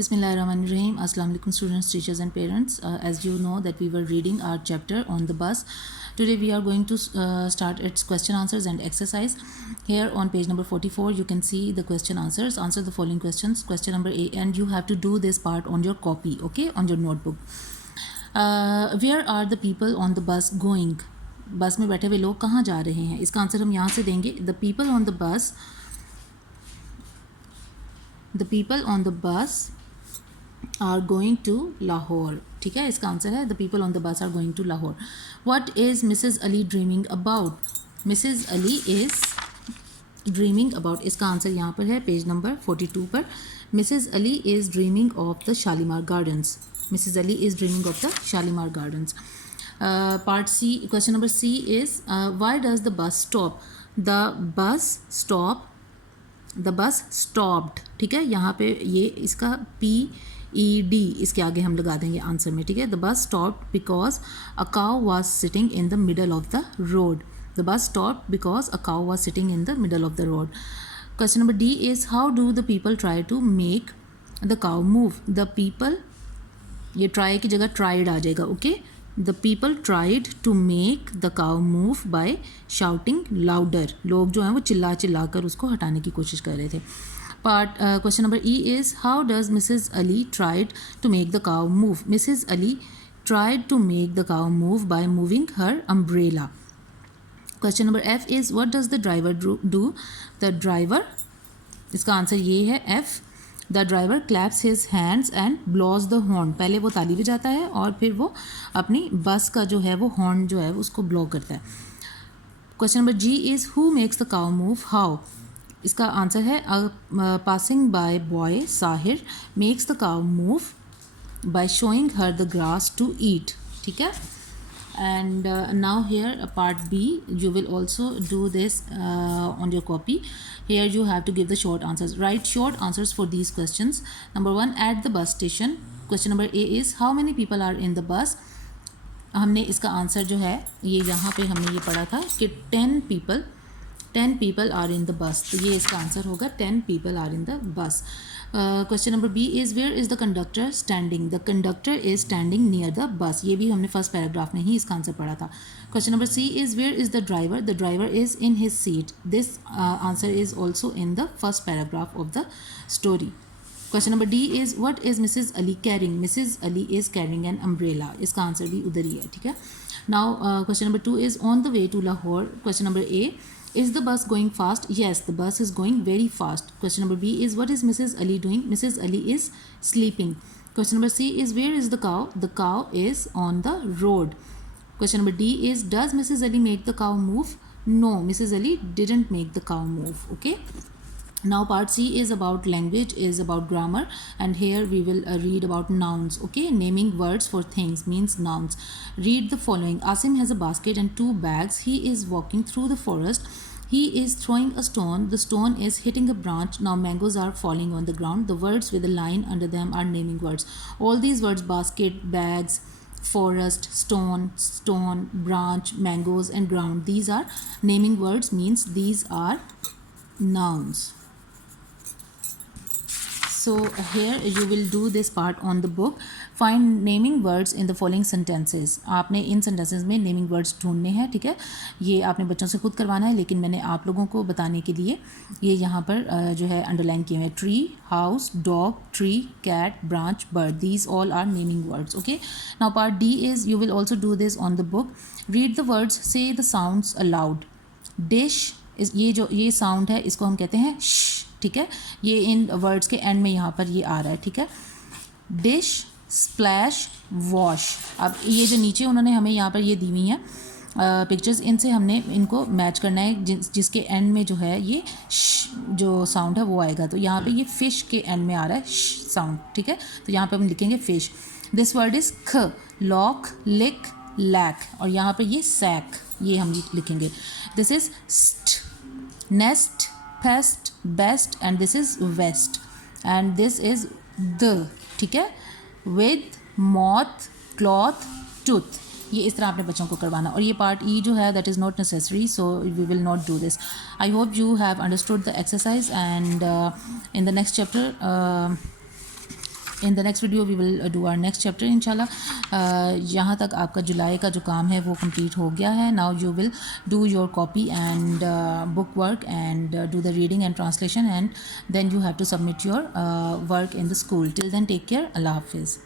Bismillahirrahmanirrahim. Assalamu alaikum students, teachers and parents. As you know that we were reading our chapter on the bus. Today we are going to start its question answers and exercise. Here on page number 44 you can see the question answers. Answer the following questions. Question number A, and you have to do this part on your copy, okay, on your notebook. Where are the people on the bus going? बस में बैठे हुए लोग कहाँ जा रहे हैं? इसका आंसर हम यहाँ से देंगे. The people on the bus are going to Lahore. ठीक है, इसका आंसर है the people on the bus are going to Lahore. What is Mrs. Ali dreaming about? Mrs. Ali is dreaming about. इसका answer यहाँ पर है page number 42 पर. Mrs. Ali is dreaming of the Shalimar Gardens. Mrs. Ali is dreaming of the Shalimar Gardens. Part C, question number C is why does the bus stop? The bus stopped. ठीक है, यहाँ पे ये इसका PED इसके आगे हम लगा देंगे आंसर में. ठीक है, the bus stopped because a cow was sitting in the middle of the road. The bus stopped because a cow was sitting in the middle of the road. Question number D is how do the people try to make the cow move? The people, ये try की जगह tried आ जाएगा. Okay, the people tried to make the cow move by shouting louder. लोग जो हैं वो चिल्ला कर उसको हटाने की कोशिश कर रहे थे. Question number E is how does Mrs. Ali tried to make the cow move? Mrs. Ali tried to make the cow move by moving her umbrella. Question number F is what does the driver do? The driver, इसका answer ये है F. The driver claps his hands and blows the horn. पहले वो ताली बजाता है और फिर वो अपनी बस का जो है वो हॉर्न जो है उसको ब्लो करता है. Question number G is who makes the cow move? How? इसका आंसर है passing by boy Sahir makes the cow move by showing her the grass to eat. ठीक है, and now here part B you will also do this on your copy. Here you have to give the short answers. Write short answers for these questions. Number 1, at the bus station. Question number A is how many people are in the bus? हमने इसका answer जो है ये यहाँ पे हमने ये पढ़ा था कि 10 people are in the bus. तो ये इसका आंसर होगा 10 people are in the bus. Question number B is where is the conductor standing? The conductor is standing near the bus. ये भी हमने फर्स्ट पैराग्राफ में ही इसका आंसर पढ़ा था. Question number C is where is the driver? The driver is in his seat. This answer is also in the first paragraph of the story. Question number D is what is Mrs. Ali carrying? Mrs. Ali is carrying an umbrella. इसका answer भी उधर ही है. ठीक है. Now question number 2 is on the way to Lahore. Question number A, is the bus going fast? Yes, the bus is going very fast. Question number B is what is Mrs. Ali doing? Mrs. Ali is sleeping. Question number C is where is the cow? The cow is on the road. Question number D is does Mrs. Ali make the cow move? No, Mrs. Ali didn't make the cow move. Okay. Now part C is about language, is about grammar, and here we will read about nouns. Okay, naming words for things means nouns. Read the following. Asim has a basket and 2 bags. He is walking through the forest. He is throwing a stone. The stone is hitting a branch. Now mangoes are falling on the ground. The words with a line under them are naming words. All these words, basket, bags, forest, stone, branch, mangoes and ground, these are naming words, means these are nouns. So here you will do this part on the book. Find naming words in the following sentences. आपने इन sentences में naming words ढूंढने हैं. ठीक है, ये आपने बच्चों से खुद करवाना है, लेकिन मैंने आप लोगों को बताने के लिए ये यहाँ पर जो है अंडरलाइन किए हुए हैं. Tree, house, dog, tree, cat, branch, bird, these all are naming words. Okay. Now part D is you will also do this on the book. Read the words, say the sounds aloud. Dish is ये sound है, इसको हम कहते हैं sh. ठीक है, ये इन words के एंड में यहाँ पर ये आ रहा है. ठीक है, डिश, स्प्लैश, वॉश. अब ये जो नीचे उन्होंने हमें यहाँ पर ये दी हुई हैं पिक्चर्स, इनसे हमने इनको मैच करना है जिसके एंड में जो है ये जो साउंड है वो आएगा. तो यहाँ पे ये फ़िश के एंड में आ रहा है साउंड. ठीक है, तो यहाँ पे हम लिखेंगे फ़िश. दिस वर्ड इज़ ख, लॉक, लिक, लैक, और यहाँ पर ये सैक, ये हम लिखेंगे. दिस इज़ स्ट, nest, fest, best, and this is west, and this is the. ठीक है, विद, मॉथ, क्लॉथ, टूथ. ये इस तरह आपने बच्चों को करवाना. और ये पार्ट ई जो है that is not necessary, so we will not do this. I hope you have understood the exercise, and in the next chapter in the next video we will do our next chapter इंशाल्लाह. यहाँ तक आपका जुलाई का जो काम है वो complete हो गया है. Now you will do your copy and book work and do the reading and translation, and then you have to submit your work in the school. Till then, take care. Allah Hafiz.